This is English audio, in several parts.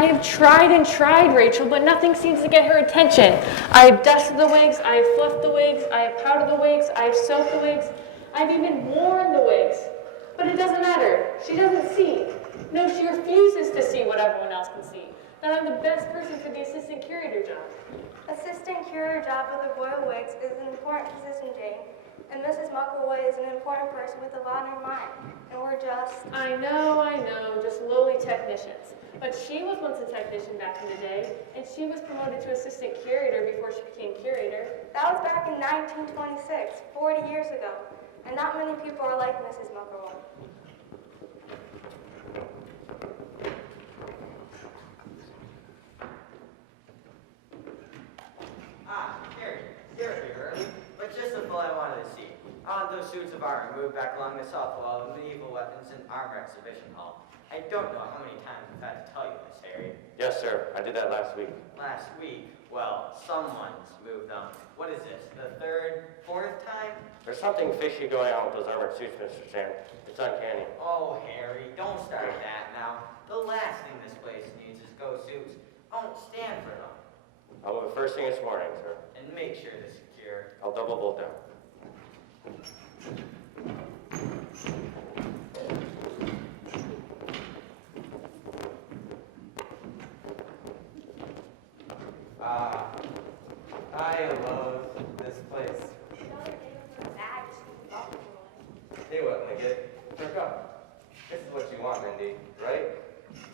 I have tried and tried, Rachel, but nothing seems to get her attention. I have dusted the wigs, I have fluffed the wigs, I have powdered the wigs, I have soaked the wigs, I've even worn the wigs. But it doesn't matter. She doesn't see. No, she refuses to see what everyone else can see. That I'm the best person for the assistant curator job. Assistant curator job of the Royal Wigs is an important position, Jane. And Mrs. Muckleroy is an important person with a lot in her mind. And we're just... I know, just lowly technicians. But she was once a technician back in the day, and she was promoted to assistant curator before she became curator. That was back in 1926, 40 years ago. And not many people are like Mrs. Muckleroy. You're here early, but just the full I wanted to see. Those suits of armor moved back along the south wall of the medieval weapons and armor exhibition hall. I don't know how many times I've had to tell you this, Harry. Yes, sir. I did that last week. Last week? Well, someone's moved them. What is this, the third, fourth time? There's something fishy going on with those armored suits, Mr. Stan. It's uncanny. Oh, Harry, don't start that now. The last thing this place needs is ghost suits. Don't stand for them. I'll move it first thing this morning, sir. And make sure they're secure. I'll double bolt down. I love this place. They wouldn't like it. Perk up. This is what you want, Mindy, right?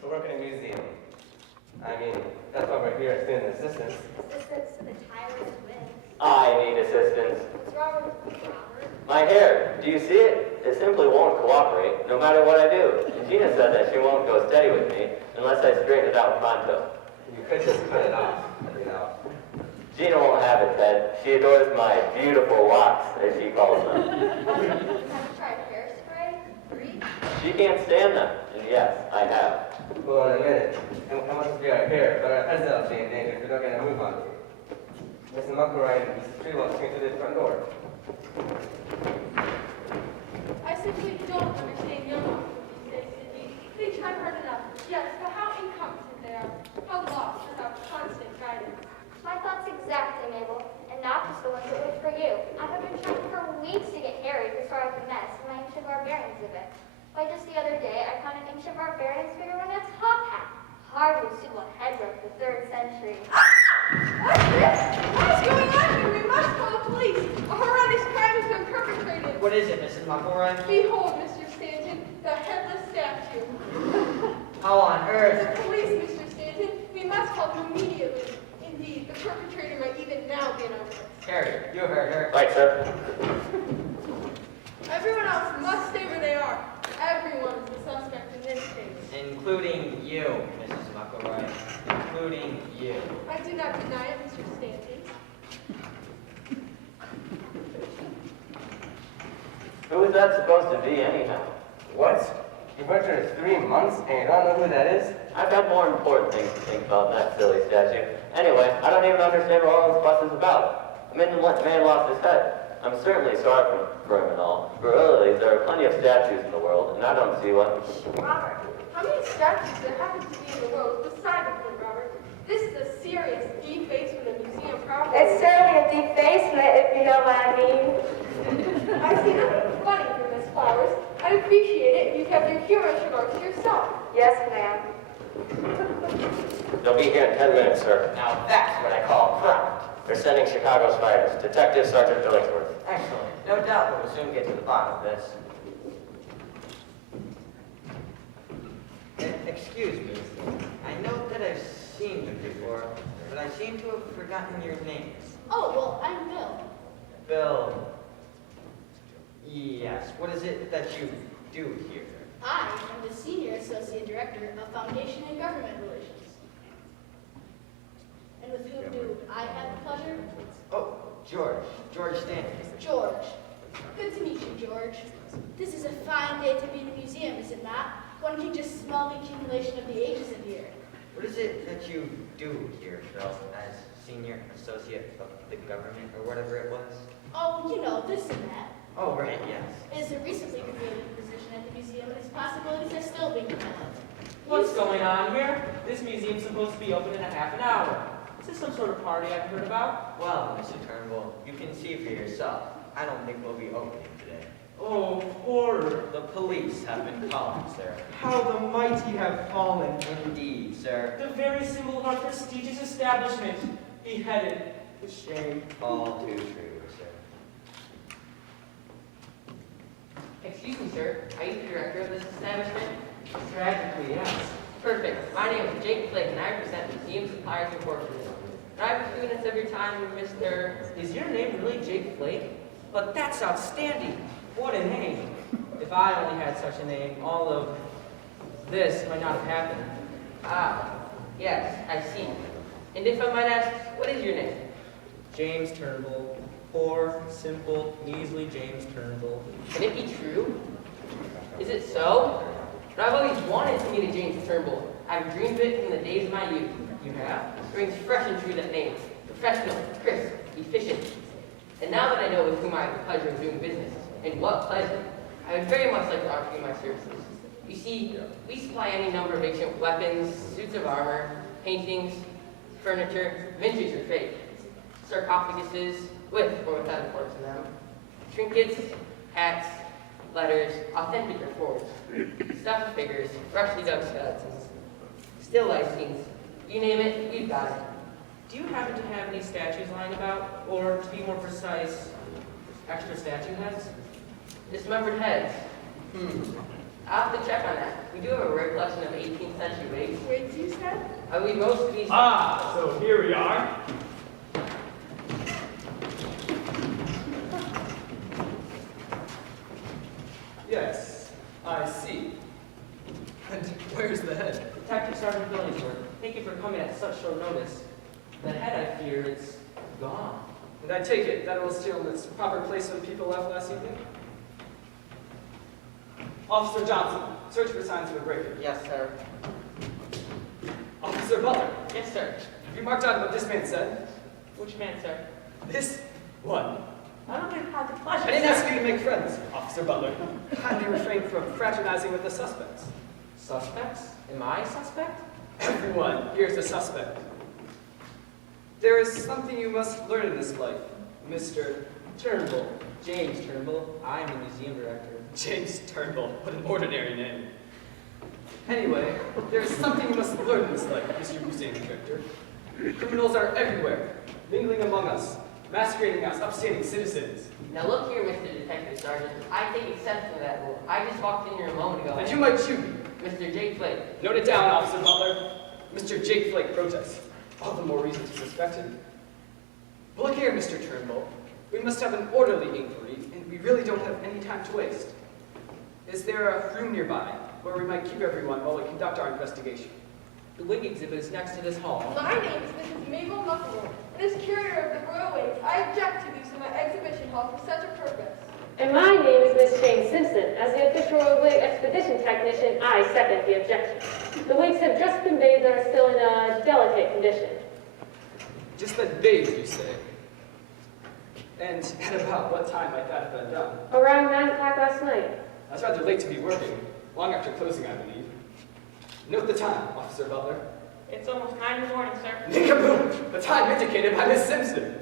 To work in a museum. I mean, that's why we're here as student assistants. Assistants to the tireless wind. I need assistance. What's wrong with Robert? My hair, do you see it? It simply won't cooperate, no matter what I do. And Gina said that she won't go steady with me unless I straighten it out pronto. You could just cut it off, you know. Gina won't have it, Ted. She adores my beautiful locks, as she calls them. Have you tried hairspray? Breathe? She can't stand them, and yes, I have. Well, in a minute. And I want to be our hair, but our heads will be in danger if we're not going to move on. Mr. Muckleroy and Mrs. Treewell came through the front door. I simply don't understand young people these days, Cindy. They try hard enough, yes, but how incompetent they are. How lost without constant guidance. My thoughts exactly, Mabel, and not just the ones that work for you. I have been trying for weeks to get Harry to start up a mess in my ancient barbarian exhibit. Why, just the other day, I found an ancient barbarian figure wearing a top hat. Hardly suitable headwear for the 3rd century. What's this? What is going on here? We must call the police. A horrendous crime has been perpetrated. What is it, Mrs. Muckleroy? Behold, Mr. Stanton, the headless statue. How on earth? The police, Mr. Stanton. We must help them immediately. Indeed, the perpetrator might even now be in our midst. Harry, you heard her. Right, sir. Everyone else must stay where they are. Everyone is the suspect in this case. Including you, Mrs. Muckleroy. Including you. I do not deny it, Mr. Stanton. Who is that supposed to be, anyhow? What? You've worked here 3 months and you don't know who that is? I've got more important things to think about than that silly statue. Anyway, I don't even understand what all this fuss is about. I mean, the man lost his head. I'm certainly sorry for him and all, but really, there are plenty of statues in the world, and I don't see what... Robert, how many statues there happen to be in the world beside the one, Robert? This is a serious defacement of museum property. It's certainly a defacement, if you know what I mean. I see nothing funny here, Miss Flowers. I'd appreciate it if you kept your humorous remarks to yourself. Yes, ma'am. They'll be here in 10 minutes, sir. Now that's what I call prompt. They're sending Chicago's finest, Detective Sergeant Billingsworth. Excellent. No doubt that we'll soon get to the bottom of this. Excuse me. I know that I've seen you before, but I seem to have forgotten your name. Oh, well, I'm Bill. Bill. Yes. What is it that you do here? I am the Senior Associate Director of Foundation and Government Relations. And with whom do I have the pleasure? Oh, George. George Stanton. George. Good to meet you, George. This is a fine day to be in the museum, is it not? One can just smell the accumulation of the ages in here. What is it that you do here, Bill, as Senior Associate of the Government, or whatever it was? Oh, you know, this and that. Oh, right, yes. It is a recently created position at the museum, and its possibilities are still being developed. What's going on here? This museum's supposed to be open in a half an hour. Is this some sort of party I've heard about? Well, Mr. Turnbull, you can see for yourself. I don't think we'll be opening today. Oh, horror. The police have been calling, sir. How the mighty have fallen. Indeed, sir. The very symbol of our prestigious establishment beheaded. The shame. All too true, sir. Excuse me, sir. Are you the director of this establishment? Tragically, yes. Perfect. My name is Jake Flake, and I represent Museum Suppliers Incorporated. Can I have a few minutes of your time, Mr. Is your name really Jake Flake? But that's outstanding. What a name. If I only had such a name, all of this might not have happened. Ah, yes, I see. And if I might ask, what is your name? James Turnbull. Poor, simple, measly James Turnbull. Can it be true? Is it so? But I've always wanted to meet a James Turnbull. I've dreamed of it from the days of my youth. You have? It rings fresh and true, that name. Professional, crisp, efficient. And now that I know with whom I have the pleasure of doing business, and what pleasure, I would very much like to offer you my services. You see, we supply any number of ancient weapons, suits of armor, paintings, furniture, vintage or fake, sarcophaguses, with or without a corpse in them, trinkets, hats, letters, authentic or forged, stuffed figures, freshly dug skeletons, still life scenes. You name it, we've got it. Do you happen to have any statues lying about? Or, to be more precise, extra statue heads? Dismembered heads. I'll have to check on that. We do have a rare collection of 18th century wigs. Wigs, you said? I believe most of these... Ah, so here we are. Yes, I see. And where's the head? Detective Sergeant Billingsworth, thank you for coming at such short notice. The head, I fear, is gone. And I take it that it was still in its proper place when people left last evening? Officer Johnson, search for signs of a break-in. Yes, sir. Officer Butler, Yes, sir. have you marked out what this man said? Which man, sir? This one. I don't even have the pleasure. I didn't ask you to make friends, Officer Butler. Kindly refrain from fraternizing with the suspects. Suspects? Am I a suspect? Everyone here's a suspect. There is something you must learn in this life, Mr. Turnbull. James Turnbull. I'm the museum director. James Turnbull. What an ordinary name. Anyway, there is something you must learn in this life, Mr. Museum Director. Criminals are everywhere, mingling among us, masquerading as upstanding citizens. Now look here, Mr. Detective Sergeant. I take exception to that rule. I just walked in here a moment ago. And you might too. Mr. Jake Flake. Note it down, Officer Butler. Mr. Jake Flake protests. All the more reason to suspect him. But look here, Mr. Turnbull. We must have an orderly inquiry, and we really don't have any time to waste. Is there a room nearby where we might keep everyone while we conduct our investigation? The wig exhibit is next to this hall. My name is Mrs. Mabel Muckle, and as curator of the Royal Wigs, I object to use of my exhibition hall for such a purpose. And my name is Miss Jane Simpson. As the official Royal Wig expedition technician, I second the objection. The wigs have just been bathed and are still in a delicate condition. Just that bathe, you say? And at about what time might that have been done? Around 9 o'clock last night. That's rather late to be working. Long after closing, I believe. Note the time, Officer Butler. It's almost 9 in the morning, sir. Nick-a-boom! The time indicated by Miss Simpson.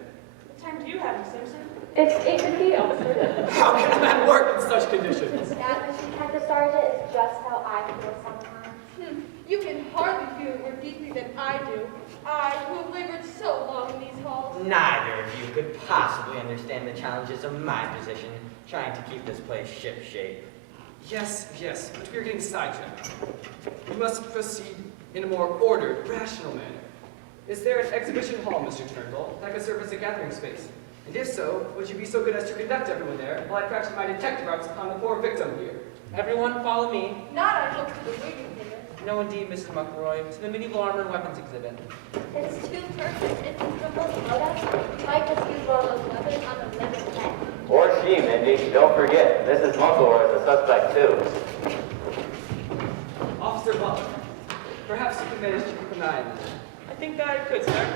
What time do you have, Miss Simpson? It's 8:50, officer. How can a man work in such conditions? That, Mr. Detective Sergeant, is just how I feel sometimes. You can hardly feel it more deeply than I do. I, who have labored so long in these halls. Neither of you could possibly understand the challenges of my position, trying to keep this place ship-shape. Yes, but we are getting sidetracked. We must proceed in a more ordered, rational manner. Is there an exhibition hall, Mr. Turnbull, that could serve as a gathering space? And if so, would you be so good as to conduct everyone there while I practice my detective arts upon the poor victim here? Everyone follow me. Not, I hope, to the wig exhibit. No, indeed, Mrs. McElroy. To the medieval armor and weapons exhibit. It's too perfect. It's a simple photo. You might just use one of those weapons on the living head. Or she, Mindy. Don't forget, Mrs. Muckleroy is a suspect too. Officer Butler, perhaps you can manage to keep an eye on them. I think that I could, sir.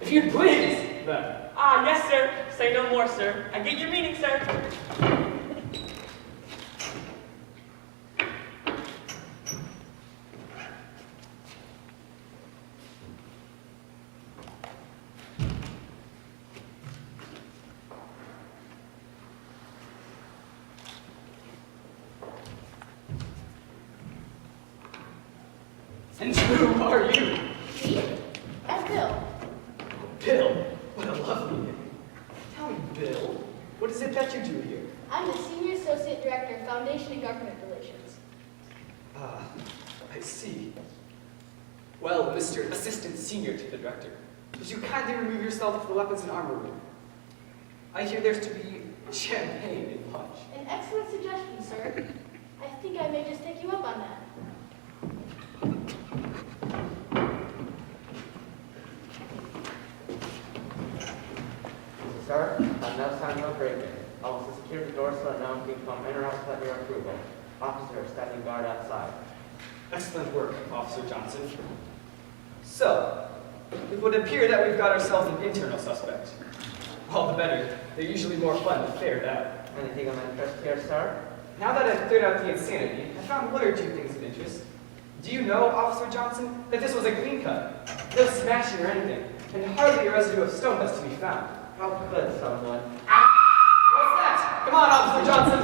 If you'd please, then. Ah, yes, sir. Say no more, sir. I get your meaning, sir. And who are you? Me? I'm Bill. Bill. What a lovely name. Tell me, Bill, what is it that you do here? I'm the Senior Associate Director of Foundation and Government Relations. Ah, I see. Well, Mr. Assistant Senior to the Director, would you kindly remove yourself from the weapons and armor room? I hear there's to be champagne and punch. An excellent suggestion, sir. I think I may just take you up on that. Sir, I've now signed no break-in. I will secure the door so that no one can come in or out without your approval. Officer standing guard outside. Excellent work, Officer Johnson. So, it would appear that we've got ourselves an internal suspect. All the better. They're usually more fun to ferret out. Anything of interest here, sir? Now that I've cleared out the insanity, I found one or two things of interest. Do you know, Officer Johnson, that this was a clean cut? No smashing or anything, and hardly a residue of stone dust to be found. How could someone? What's that? Come on, Officer Johnson!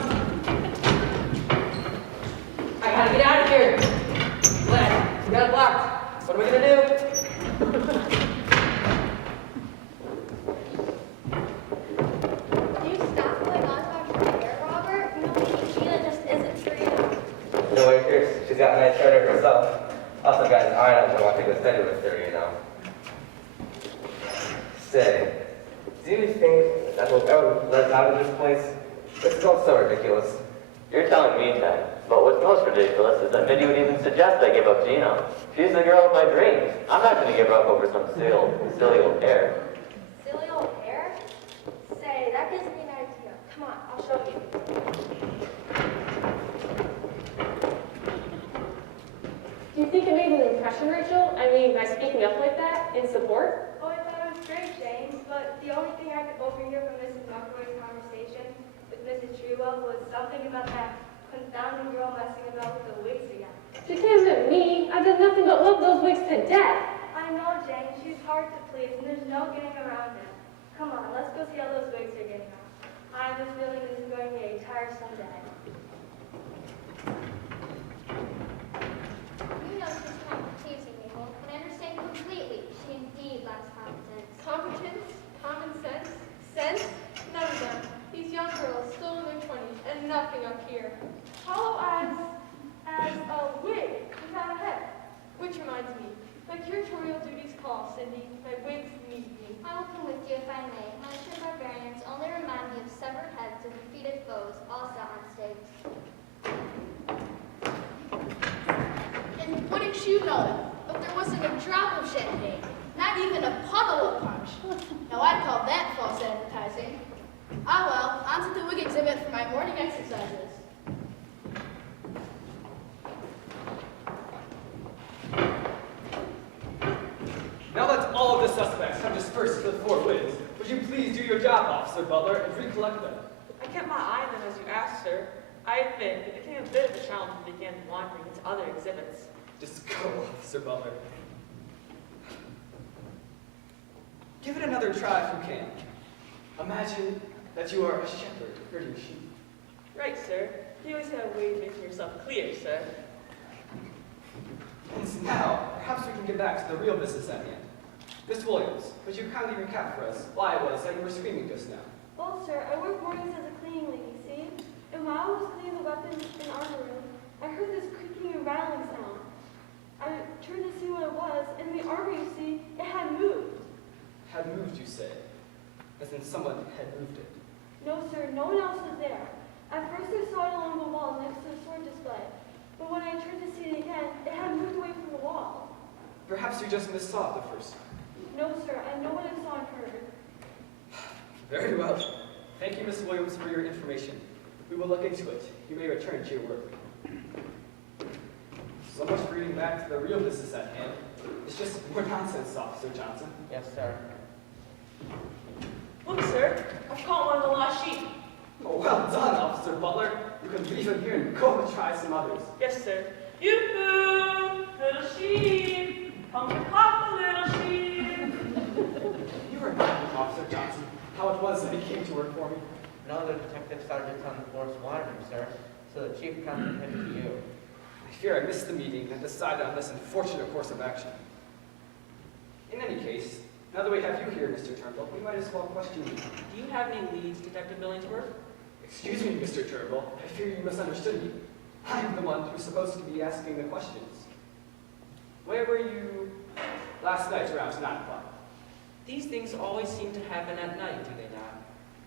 I gotta get out of here! Lad, we got it blocked. What are we gonna do? Do you stop going on about your hair, Robert? You know, Sheila just isn't for you. No way, Chris. She's got a nice hair herself. Also, guys, I don't want to go study with her, you know. Say, do you think that we'll ever let us out of this place? This is all so ridiculous. You're telling me that. But what's most ridiculous is that Mindy would even suggest I give up Gina. She's the girl of my dreams. I'm not going to give her up over some silly old hair. Silly old hair? Say, that gives me an idea. Come on, I'll show you. Do you think it made an impression, Rachel? I mean, by speaking up like that in support? Oh, I thought it was great, James, but the only thing I could overhear from Mrs. McElroy's conversation with Mrs. Treewell was something about that confounding girl messing about with the wigs again. She can't admit me. I've done nothing but love those wigs to death. I know, James, she's hard to please, and there's no getting around it. Come on, let's go see how those wigs are getting on. I have a feeling this is going to be a tiresome day. You know she's trying to please you, Mabel, and I understand completely. She indeed lacks common sense. Competence, common sense, sense, none of them. These young girls still in their 20s and nothing up here. Hollow as a wig without a head. Which reminds me, my curatorial duties call, Cindy. My wigs need me. I will come with you if I may. My ancient barbarians only remind me of severed heads of defeated foes, all set on stakes. And wouldn't you know it, but there wasn't a drop of champagne, not even a puddle of punch. Now I call that false advertising. Ah well, on to the wig exhibit for my morning exercises. Now that all of the suspects have dispersed to the four winds, would you please do your job, Officer Butler, and recollect them? I kept my eye on them as you asked, sir. I admit it became a bit of a challenge to begin wandering into other exhibits. Just go, Officer Butler. Give it another try if you can. Imagine that you are a shepherd herding sheep. Right, sir. You always have a way of making yourself clear, sir. And now, perhaps we can get back to the real business at hand. Miss Williams, would you kindly recap for us why it was that you were screaming just now? Well, sir, I work mornings as a cleaning lady, see? And while I was cleaning the weapons and armor room, I heard this creaking and rattling sound. I turned to see what it was, and the armor, you see, it had moved. Had moved, you say? As in someone had moved it. No, sir, no one else was there. At first I saw it along the wall next to the sword display, but when I turned to see it again, it had moved away from the wall. Perhaps you just missaw it the first time. No, sir, I know what I saw and heard. Very well. Thank you, Miss Williams, for your information. We will look into it. You may return to your work. So much for reading back to the real business at hand. It's just more nonsense, Officer Johnson. Yes, sir. Look, sir. I've caught one of the lost sheep. Oh, well done, Officer Butler. You can leave him here and go and try some others. Yes, sir. Yoo-hoo! Little sheep! Come to pop the little sheep! You remember, Officer Johnson, how it was that he came to work for me? Another detective sergeant on the force wanted him, sir, so the chief contacted him to you. I fear I missed the meeting and decided on this unfortunate course of action. In any case, now that we have you here, Mr. Turnbull, we might as well question you. Do you have any leads, Detective Billingsworth? Excuse me, Mr. Turnbull, I fear you misunderstood me. I'm the one who's supposed to be asking the questions. Where were you last night around 9 o'clock? These things always seem to happen at night, do they not?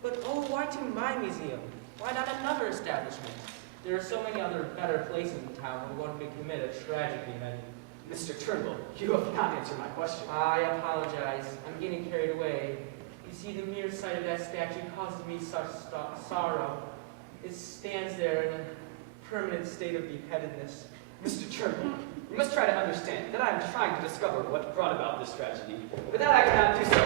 But oh, why to my museum? Why not another establishment? There are so many other better places in town where one could commit a tragic event. Mr. Turnbull, you have not answered my question. I apologize. I'm getting carried away. You see, the mere sight of that statue causes me such sorrow. It stands there in a permanent state of beheadedness. Mr. Turnbull, you must try to understand that I am trying to discover what brought about this tragedy. Without I cannot do so.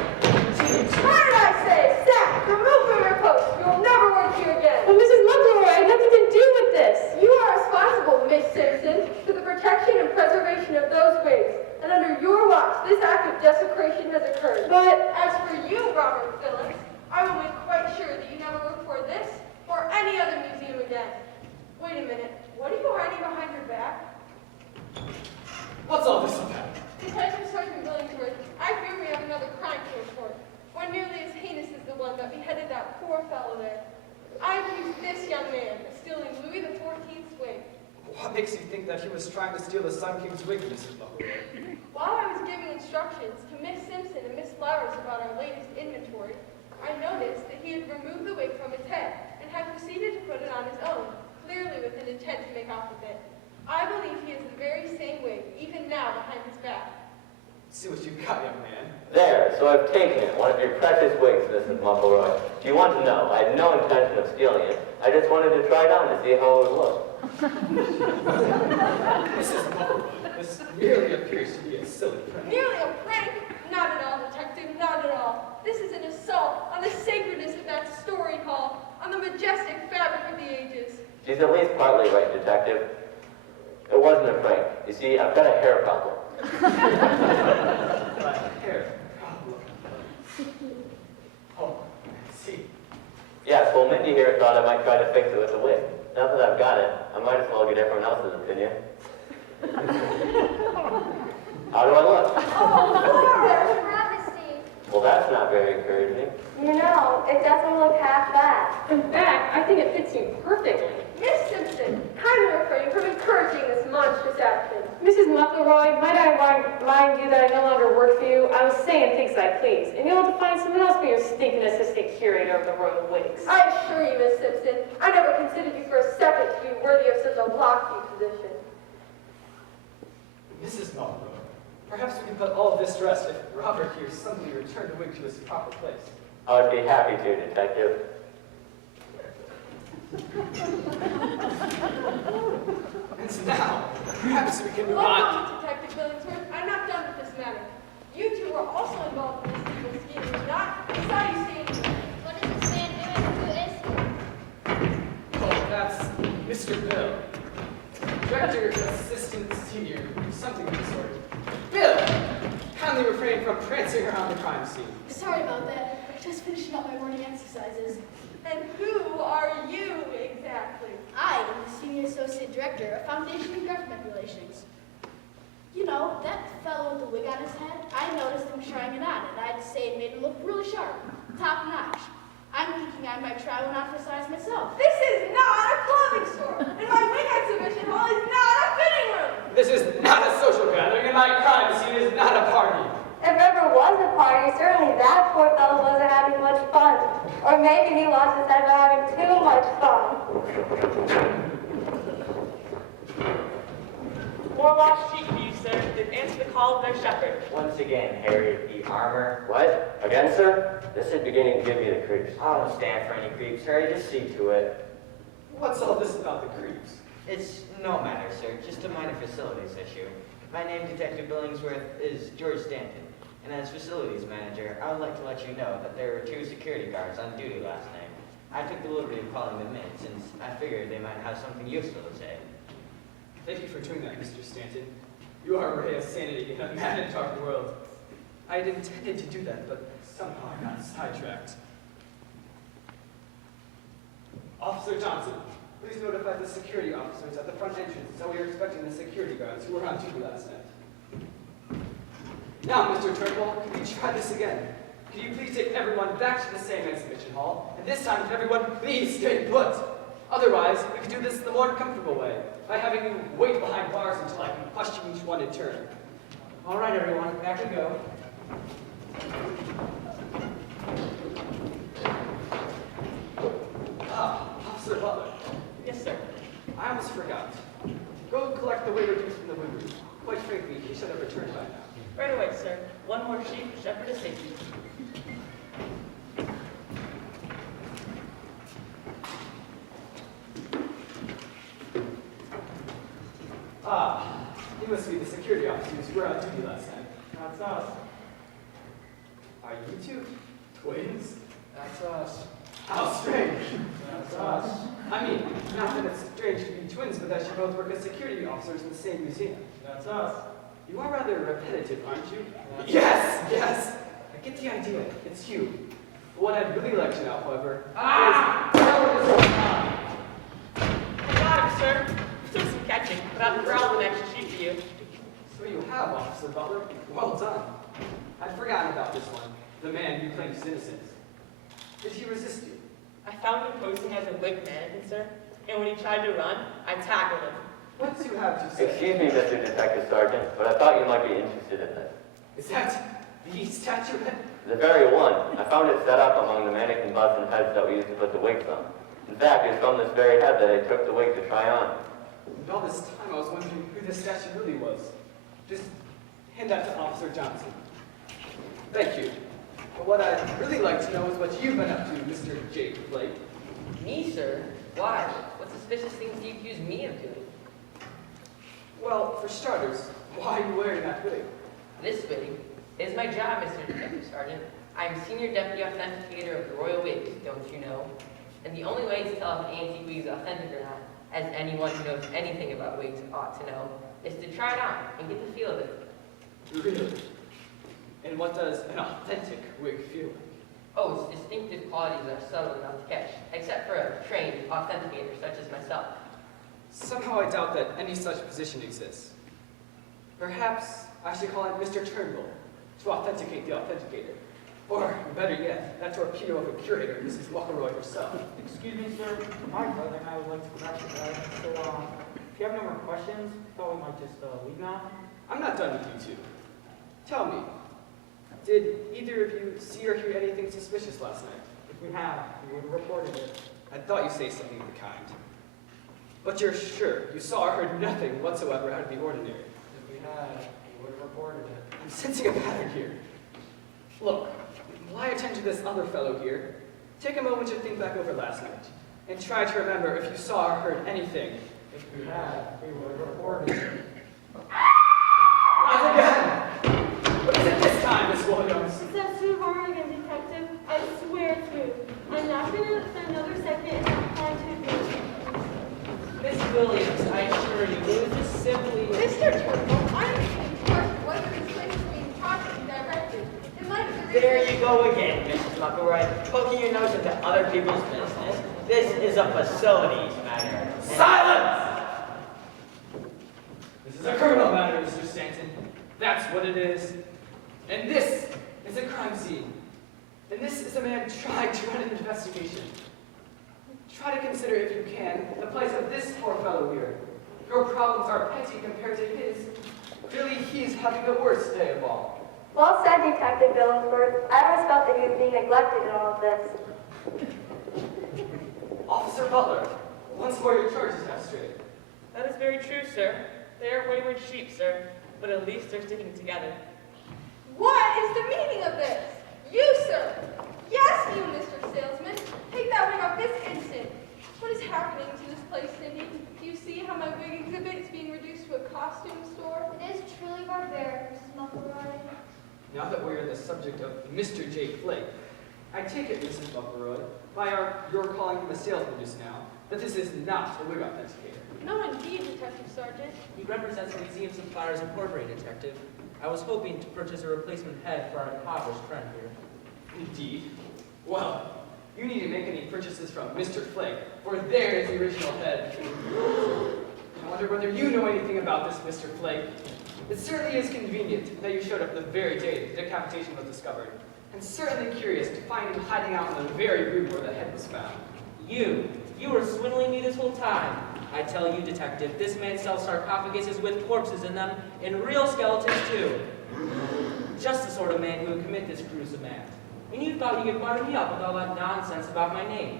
What did I say? Staff, remove from your post. You will never work here again. But Mrs. McElroy, I had nothing to do with this. You are responsible, Miss Simpson, for the protection and preservation of those wigs. And under your watch, this act of desecration has occurred. But As for you, Robert Phillips, I will make quite sure that you never work for this or any other museum again. Wait a minute. What are you hiding behind your back? What's all this about? Detective Sergeant Billingsworth, I fear we have another crime to report. One nearly as heinous as the one that beheaded that poor fellow there. I accuse this young man of stealing Louis XIV's wig. What makes you think that he was trying to steal the Sun King's wig, Mrs. McElroy? While I was giving instructions to Miss Simpson and Miss Flowers about our latest inventory, I noticed that he had removed the wig from his head and had proceeded to put it on his own, clearly with an intent to make off with it. I believe he has the very same wig, even now, behind his back. See what you've got, young man. There, so I've taken it, one of your precious wigs, Mrs. Muckleroy. Do you want to know? I had no intention of stealing it. I just wanted to try it on to see how it would look. Mrs. McElroy, this merely appears to be a silly prank. Merely a prank? Not at all, Detective, not at all. This is an assault on the sacredness of that story hall, on the majestic fabric of the ages. She's at least partly right, Detective. It wasn't a prank. You see, I've got a hair problem. Hair problem. Oh, I see. Yes, well, Mindy here thought I might try to fix it with a wig. Now that I've got it, I might as well get everyone else's opinion. How do I look? Oh, travesty. Well, that's not very encouraging. You know, it doesn't look half bad. in fact, I think it fits you perfectly. Miss Simpson, kindly refrain from encouraging this monstrous action. Mrs. McElroy, might I remind you that I no longer work for you? I was saying things I please, and you'll have to find someone else for your stinking assistant curator of the royal wigs. I assure you, Miss Simpson, I never considered you for a second to be worthy of such a lofty position. Mrs. Muckleroy, perhaps we can put all of this to rest if Robert here suddenly returned the wig to its proper place. I would be happy to, Detective. And now, perhaps we can move Hold on. on, Detective Billingsworth. I'm not done with this matter. You two were also involved in this evil scheme, were you not? I saw you saying, What is this man doing? Who is he? Oh, that's Mr. Bill. Director, assistant, senior, something of the sort. Bill! Kindly refrain from prancing around the crime scene. Sorry about that. Just finishing up my morning exercises. and who are you exactly? I am the Senior Associate Director of Foundation and Government Relations. You know, that fellow with the wig on his head, I noticed him trying it on, and I'd say it made him look really sharp, top notch. I'm thinking I might try one on for size myself. This is not a clothing store, and my wig exhibition hall is not a fitting room. This is not a social gathering, and my crime scene is not a party. If ever was a party, certainly that poor fellow wasn't having much fun. Or maybe he lost his head by having too much fun. Warlock Chief for you, sir. They've answered the call of their shepherd. Once again, Harry, the armor. What? Again, sir? This is beginning to give me the creeps. I don't stand for any creeps, Harry. Just see to it. What's all this about the creeps? It's no matter, sir. Just a minor facilities issue. My name, Detective Billingsworth, is George Stanton. And as facilities manager, I would like to let you know that there were 2 security guards on duty last night. I took the liberty of calling them in since I figured they might have something useful to say. Thank you for doing that, Mr. Stanton. You are a ray of sanity in a mad and dark world. I had intended to do that, but somehow I got sidetracked. Officer Johnson, please notify the security officers at the front entrance that we are expecting the security guards who were on duty last night. Now, Mr. Turnbull, can you try this again? Could you please take everyone back to the same exhibition hall? And this time, can everyone please stay put? Otherwise, we can do this the more comfortable way, by having you wait behind bars until I can question each one in turn. All right, everyone, back we go. Ah, Officer Butler. Yes, sir. I almost forgot. Go collect the waiter juice from the wound room. Quite frankly, he should have returned by now. Right away, sir. One more sheep, shepherd to safety. Ah, you must be the security officers who were on duty last night. That's us. Are you two twins? That's us. How strange. That's us. I mean, not that it's strange to be twins, but that you both work as security officers in the same museum. That's us. You are rather repetitive, aren't you? That's Yes, yes! I get the idea. It's you. What I'd really like to know, however, Ah! is how it is done. I got him, sir. You've done some catching, but I've growled an extra sheep for you. So you have, Officer Butler. Well done. I'd forgotten about this one. The man who claims his innocence. Did he resist you? I found him posing as a wig mannequin, sir, and when he tried to run, I tackled him. What do you have to say? Excuse me, Mr. Detective Sergeant, but I thought you might be interested in this. Is that the statuette? The very one. I found it set up among the mannequin busts and heads that we used to put the wigs on. In fact, it's from this very head that I took the wig to try on. And all this time I was wondering who this statue really was. Just hand that to Officer Johnson. Thank you. But what I'd really like to know is what you've been up to, Mr. Jake Blake. Me, sir? Why? What suspicious things do you accuse me of doing? Well, for starters, why are you wearing that wig? This wig is my job, Mr. Detective Sergeant. I'm Senior Deputy Authenticator of the Royal Wigs, don't you know? And the only way to tell if an antique wig is authentic or not, as anyone who knows anything about wigs ought to know, is to try it on and get the feel of it. Really? And what does an authentic wig feel like? Oh, its distinctive qualities are subtle enough to catch, except for a trained authenticator such as myself. Somehow I doubt that any such position exists. Perhaps I should call in Mr. Turnbull to authenticate the authenticator. Or, better yet, that torpedo of a curator, Mrs. Muckelroy herself. Excuse me, sir. My brother and I would like to go back to bed. So, if you have no more questions, I thought we might just leave now. I'm not done with you two. Tell me, did either of you see or hear anything suspicious last night? If we have, we would have reported it. I thought you'd say something of the kind. But you're sure you saw or heard nothing whatsoever out of the ordinary? If we had, we would have reported it. I'm sensing a pattern here. Look, while I attend to this other fellow here, take a moment to think back over last night, and try to remember if you saw or heard anything. If we had, we would have reported it. Not again! What is it this time, Miss Williams? It's that Sue Harnigan, detective. I swear to. I'm not going to spend another second in that pond tube. Miss Williams, I assure you, it was just simply... Mr. Turnbull, I'm asking whether this place is being properly directed. It might be the There reason- you go again, Mrs. Muckelroy, poking your nose into other people's business. This is a facilities matter. Silence! This is a criminal matter, Mr. Stanton. That's what it is. And this is a crime scene. And this is a man trying to run an investigation. Try to consider, if you can, the place of this poor fellow here. Your problems are petty compared to his. Clearly, he's having the worst day of all. Well said, Detective Billingsworth. I always felt that he was being neglected in all of this. Officer Butler, once more your charges have strayed. That is very true, sir. They are wayward sheep, sir, but at least they're sticking together. What is the meaning of this? You, sir. Yes, you, Mr. Salesman. Take that wig off this instant. What is happening to this place, Cindy? Do you see how my wig exhibit is being reduced to a costume store? It is truly barbaric, Mrs. Muckelroy. Now that we're the subject of Mr. Jake Flake, I take it, Mrs. Buckelroy, by your calling him a salesman just now, that this is not a wig authenticator. No, indeed, Detective Sergeant. He represents Museum Suppliers Incorporated, Detective. I was hoping to purchase a replacement head for our impoverished friend here. Indeed. Well, You need to make any purchases from Mr. Flake, for there is the original head. I wonder whether you know anything about this, Mr. Flake. It certainly is convenient that you showed up the very day the decapitation was discovered, and certainly curious to find him hiding out in the very room where the head was found. You were swindling me this whole time. I tell you, detective, this man sells sarcophaguses with corpses in them, and real skeletons too. Just the sort of man who would commit this gruesome act. And you thought you could butter me up with all that nonsense about my name.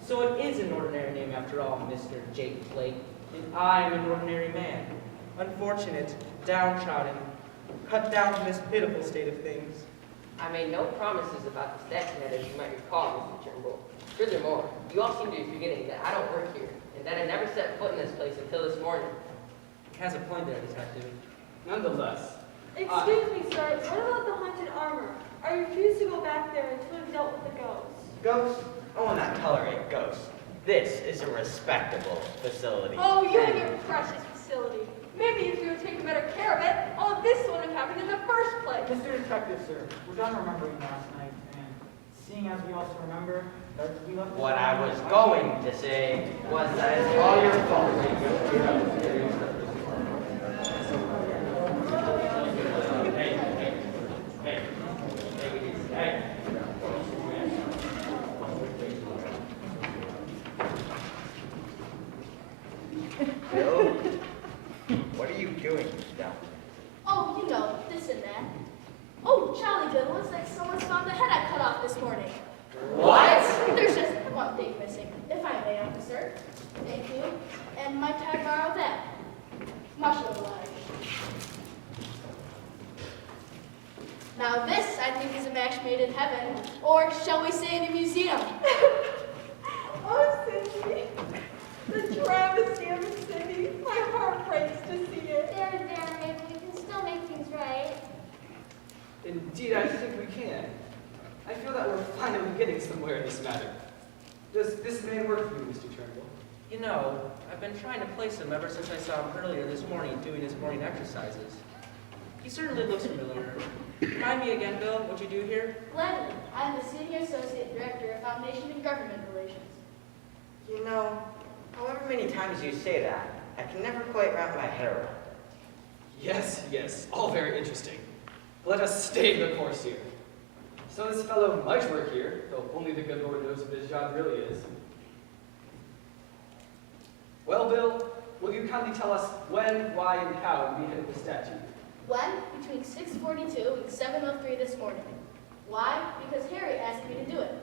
So it is an ordinary name after all, Mr. Jake Flake, and I am an ordinary man. Unfortunate, downtrodden, cut down from this pitiful state of things. I made no promises about the statue head, as you might recall, Mr. Turnbull. Furthermore, you all seem to be forgetting that I don't work here, and that I never set foot in this place until this morning. He has a point there, detective. Nonetheless, Excuse me, sir. What about the haunted armor? I refuse to go back there until we've dealt with the ghosts. Ghosts? I will not tolerate ghosts. This is a respectable facility. Oh, you and your precious facility. Maybe if you would take better care of it, all of this wouldn't have happened in the first place. Mr. Detective, sir, we're done remembering last night, and seeing as we also remember that we left... What I was going to say was that it's all your fault. Bill, what are you doing down there? Oh, you know, this and that. Oh, jolly good. Looks like someone's found the head I cut off this morning. What? There's just one thing missing, if I may, officer. Thank you. And might I borrow that? Much obliged. Now this, I think, is a match made in heaven, or shall we say in a museum? Oh, Cindy. The travesty of a city. My heart breaks to see it. There, maybe we can still make things right. indeed, I think we can. I feel that we're finally getting somewhere in this matter. Does this man work for you, Mr. Turnbull? You know, I've been trying to place him ever since I saw him earlier this morning doing his morning exercises. He certainly looks familiar. Remind me again, Bill, what you do here? Gladly. I'm the Senior Associate Director of Foundation and Government Relations. You know, however many times you say that, I can never quite wrap my head around it. Yes, all very interesting. Let us stay the course here. So this fellow might work here, though only the good Lord knows what his job really is. Well, Bill, will you kindly tell us when, why, and how we hit the statue? When? Between 6:42 and 7:03 this morning. Why? Because Harry asked me to do it.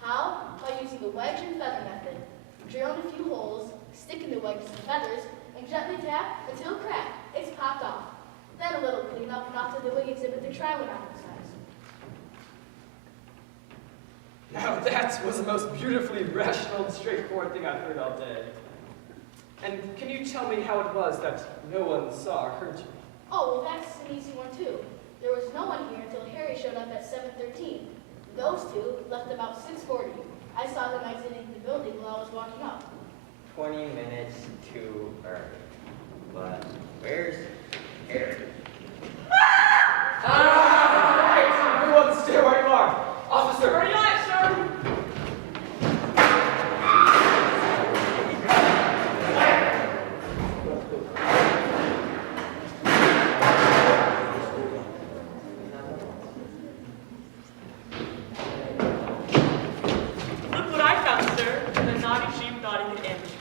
How? By using the wedge and feather method. Drill in a few holes, stick in the wedges and feathers, and gently tap until crack. It's popped off. Then a little cleanup and off to the wig exhibit to try one on for size. Now that was the most beautifully rational and straightforward thing I've heard all day. And can you tell me how it was that no one saw or heard you? Oh, well, that's an easy one, too. There was no one here until Harry showed up at 7:13. Those two left about 6:40. I saw them exiting the building while I was walking up. 20 minutes too early. But where's Harry? Everyone stay where you are! Officer! Where are you at, sir? Look what I found, sir. The naughty sheep thought he could ambush me,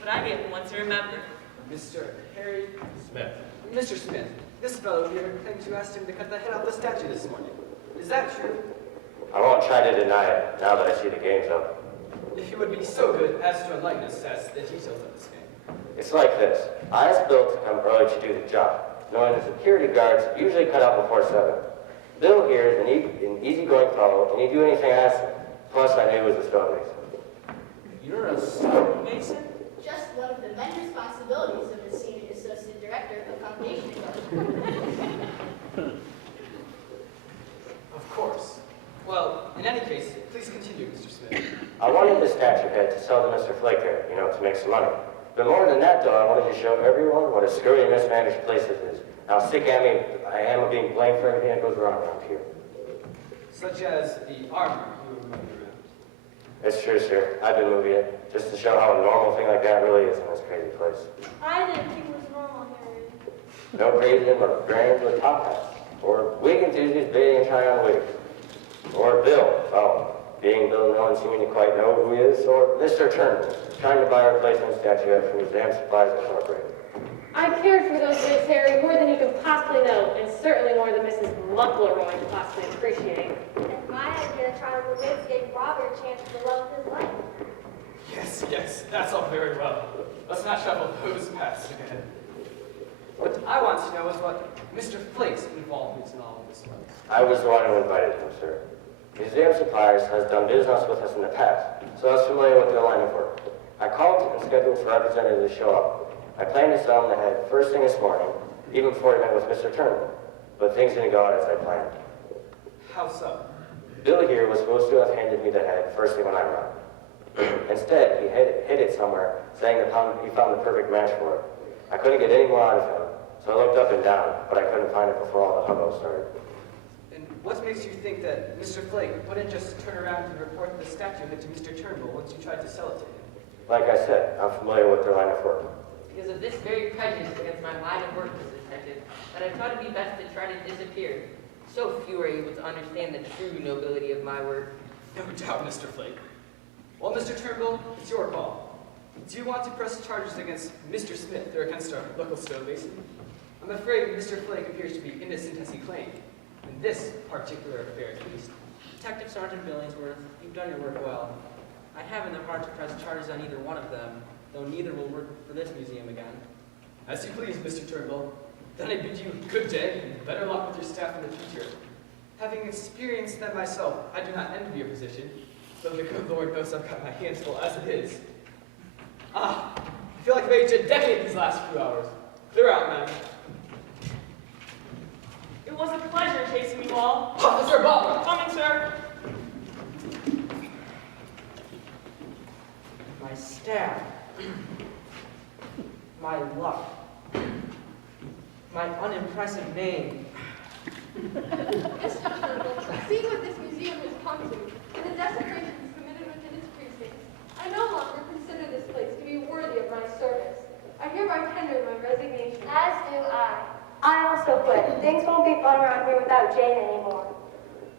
but I gave him one to remember. Mr. Harry Smith. Mr. Smith, this fellow here claims you asked him to cut the head off the statue this morning. Is that true? I won't try to deny it now that I see the game's up. If you would be so good as to enlighten us as the details of this game. It's like this. I asked Bill to come early to do the job, knowing the security guards usually cut out before 7. Bill here is an easygoing fellow, and he'd do anything I asked him. Plus, I knew he was a stonemason. You're a stonemason? Just one of the many responsibilities of the Senior Associate Director of Foundation Government. Of course. Well, in any case, please continue, Mr. Smith. I wanted the statue head to sell to Mr. Flake there, to make some money. But more than that, though, I wanted to show everyone what a screwy and mismanaged place this is. How sick I am of being blamed for everything that goes wrong around here. Such as the armor you were moving around. It's true, sir. I've been moving it, just to show how a normal thing like that really is in this crazy place. I didn't think it was normal, Harry. No crazy but brands with top hats, or wig enthusiasts baiting and trying on wigs. Or Bill, being Bill, no one seeming to quite know who he is, or Mr. Turnbull, trying to buy a replacement statue from Museum Supplies Incorporated. I cared for those wigs, Harry, more than you could possibly know, and certainly more than Mrs. Muckleroy could possibly appreciate. And my idea to try the wigs gave Robert a chance for the love of his life. Yes, that's all very well. Let's not shovel those paths again. What I want to know is what Mr. Flake's involvement in all of this was. I was the one who invited him, sir. Museum Supplies has done business with us in the past, so I was familiar with their line of work. I called and scheduled for representatives to show up. I planned to sell him the head first thing this morning, even before he met with Mr. Turnbull. But things didn't go out as I planned. How so? Bill here was supposed to have handed me the head first thing when I arrived. Instead, he hid it somewhere, saying that he found the perfect match for it. I couldn't get any more out of him, so I looked up and down, but I couldn't find it before all the hubbub started. And what makes you think that Mr. Flake wouldn't just turn around and report the statue hit to Mr. Turnbull once you tried to sell it to him? Like I said, I'm familiar with their line of work. Because of this very prejudice against my line of work as a detective, that I thought it'd be best to try to disappear. So few are able to understand the true nobility of my work. No doubt, Mr. Flake. Well, Mr. Turnbull, it's your call. Do you want to press charges against Mr. Smith or against our local stonemason? I'm afraid Mr. Flake appears to be innocent as he claimed, in this particular affair at least. Detective Sergeant Billingsworth, you've done your work well. I haven't the heart to press charges on either one of them, though neither will work for this museum again. As you please, Mr. Turnbull. Then I bid you good day and better luck with your staff in the future. Having experienced them myself, I do not envy your position, though the good Lord knows I've got my hands full as it is. I feel like I've aged a decade these last few hours. Clear out, man. It was a pleasure chasing you all. Officer Butler! Coming, sir. My staff. My luck. My unimpressive name. Mr. Turnbull, seeing what this museum has come to, and the desecrations committed within its precincts, I no longer consider this place to be worthy of my service. I hereby tender my resignation. As do I. I also quit. Things won't be fun around here without Jane anymore.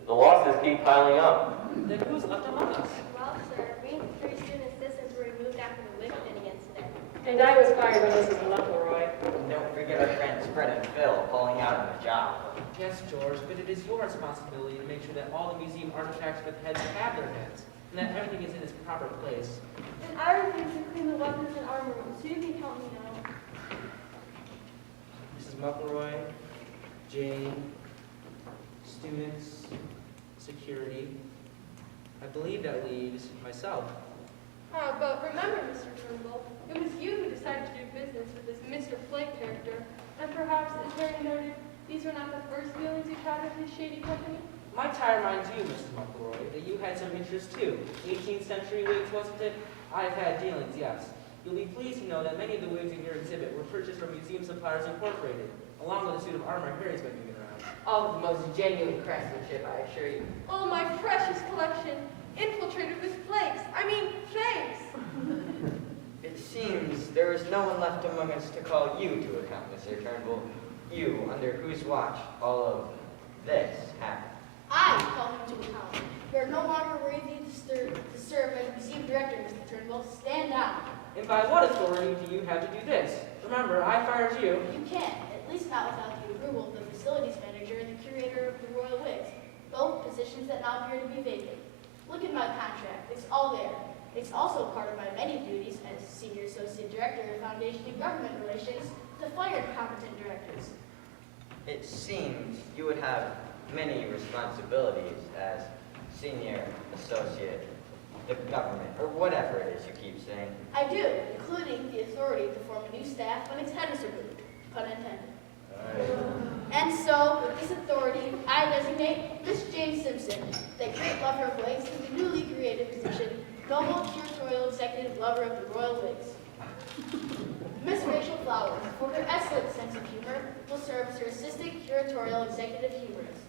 The losses keep piling up. Then who's left among us? Well, sir, we 3 student assistants were removed after the wig thinning incident. And I was fired by Mrs. Muckleroy. Don't forget our friends Fred and Phil pulling out of the job. Yes, George, but it is your responsibility to make sure that all the museum artifacts with heads have their heads, and that everything is in its proper place. And I refuse to clean the weapons and armor room, so you can count me out. Mrs. Muckleroy, Jane, students, security. I believe that leaves myself. But remember, Mr. Turnbull, it was you who decided to do business with this Mr. Flake character. And perhaps, as Harry noted, these were not the first dealings you've had with his shady company? Might I remind you, Mrs. Muckleroy, that you had some interest too. 18th century wigs, wasn't it? I've had dealings, yes. You'll be pleased to know that many of the wigs in your exhibit were purchased from Museum Suppliers Incorporated, along with a suit of armor Harry's been moving around. All of the most genuine craftsmanship, I assure you. Oh, my precious collection, infiltrated with flakes. I mean, fakes. It seems there is no one left among us to call you to account, Mr. Turnbull. You, under whose watch all of this happened. I call him to account. You're no longer worthy to serve as museum director, Mr. Turnbull. Stand down. And by what authority do you have to do this? Remember, I fired you. You can't, at least not without the approval of the facilities manager and the curator of the Royal Wigs, both positions that now appear to be vacant. Look at my contract. It's all there. It's also part of my many duties as Senior Associate Director of Foundation and Government Relations to fire competent directors. It seems you would have many responsibilities as senior associate, the government, or whatever it is you keep saying. I do, including the authority to form a new staff when its head is removed, pun intended. And so, with this authority, I designate Miss Jane Simpson, the great lover of wigs, to the newly created position, Noble Curatorial Executive Lover of the Royal Wigs. Miss Rachel Flowers, for her excellent sense of humor, will serve as her Assistant Curatorial Executive Humorist.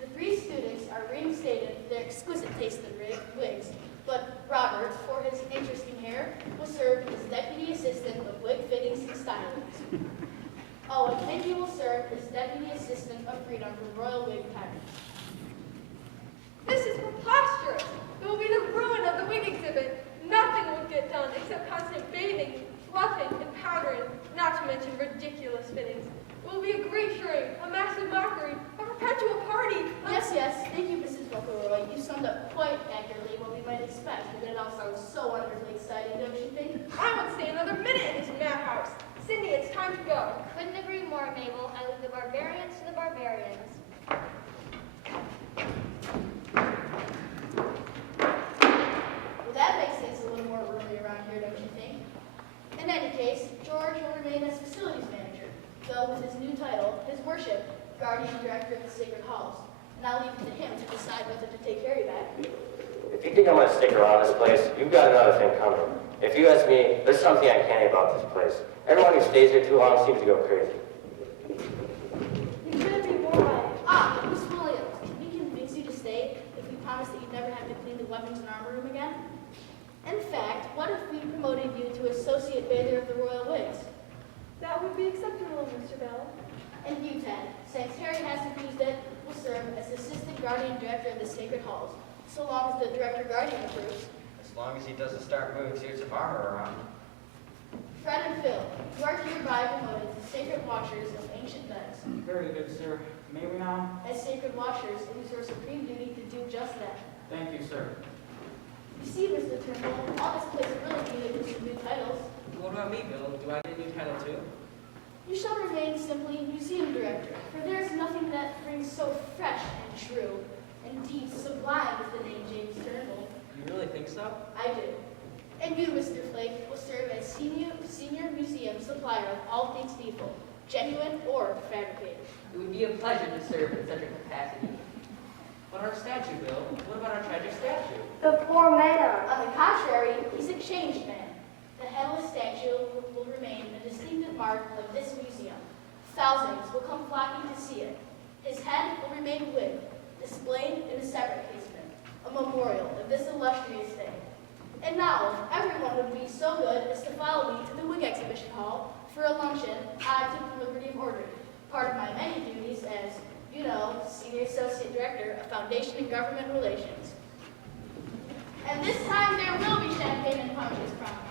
The 3 students are reinstated for their exquisite taste in wigs, but Robert, for his interesting hair, will serve as Deputy Assistant of Wig Fittings and Stylings. Oh, and Mindy will serve as Deputy Assistant of Freedom for Royal Wig Pattern. This is preposterous. It will be the ruin of the wig exhibit. Nothing will get done except constant bathing, fluffing, and powdering, not to mention ridiculous fittings. It will be a great shirring, a massive mockery, a perpetual party. Yes, thank you, Mrs. Buckelroy. You summed up quite accurately what we might expect, but it all sounds so wonderfully exciting, don't you think? I won't stay another minute in this madhouse. Cindy, it's time to go. Couldn't agree more, Mabel. I leave the barbarians to the barbarians. Well, that makes things a little more roomy around here, don't you think? In any case, George will remain as facilities manager, though with his new title, his worship, Guardian Director of the Sacred Halls. And I'll leave it to him to decide whether to take Harry back. If you think I'm gonna stick around this place, you've got another thing coming. If you ask me, there's something uncanny about this place. Everyone who stays here too long seems to go crazy. You couldn't be more right. Ah, Miss Williams, can we convince you to stay if we promise that you'd never have to clean the weapons and armor room again? In fact, what if we promoted you to Associate Bather of the Royal Wigs? That would be acceptable, Mr. Bell. And you, Ted, since Harry has refused it, will serve as Assistant Guardian Director of the Sacred Halls, so long as the Director Guardian approves. As long as he doesn't start moving suits of armor around. Fred and Phil, you are hereby promoted to Sacred Watchers of Ancient Beds. Very good, sir. May we now? As Sacred Watchers, it is your supreme duty to do just that. Thank you, sir. You see, Mr. Turnbull, all this place really needed was some new titles. What about me, Bill? Do I get a new title too? You shall remain simply Museum Director, for there is nothing that rings so fresh and true, indeed sublime as the name James Turnbull. You really think so? I do. And you, Mr. Flake, will serve as senior museum supplier of all things needful, genuine or fabricated. It would be a pleasure to serve in such a capacity. But our statue, Bill? What about our tragic statue? The poor man. On the contrary, he's a changed man. The headless statue will remain a distinctive mark of this museum. Thousands will come flocking to see it. His head will remain wig, displayed in a separate casement, a memorial of this illustrious day. And now, everyone would be so good as to follow me to the wig exhibition hall for a luncheon I took the liberty of ordering, part of my many duties as, you know, Senior Associate Director of Foundation and Government Relations. And this time there will be champagne and punch, as promised.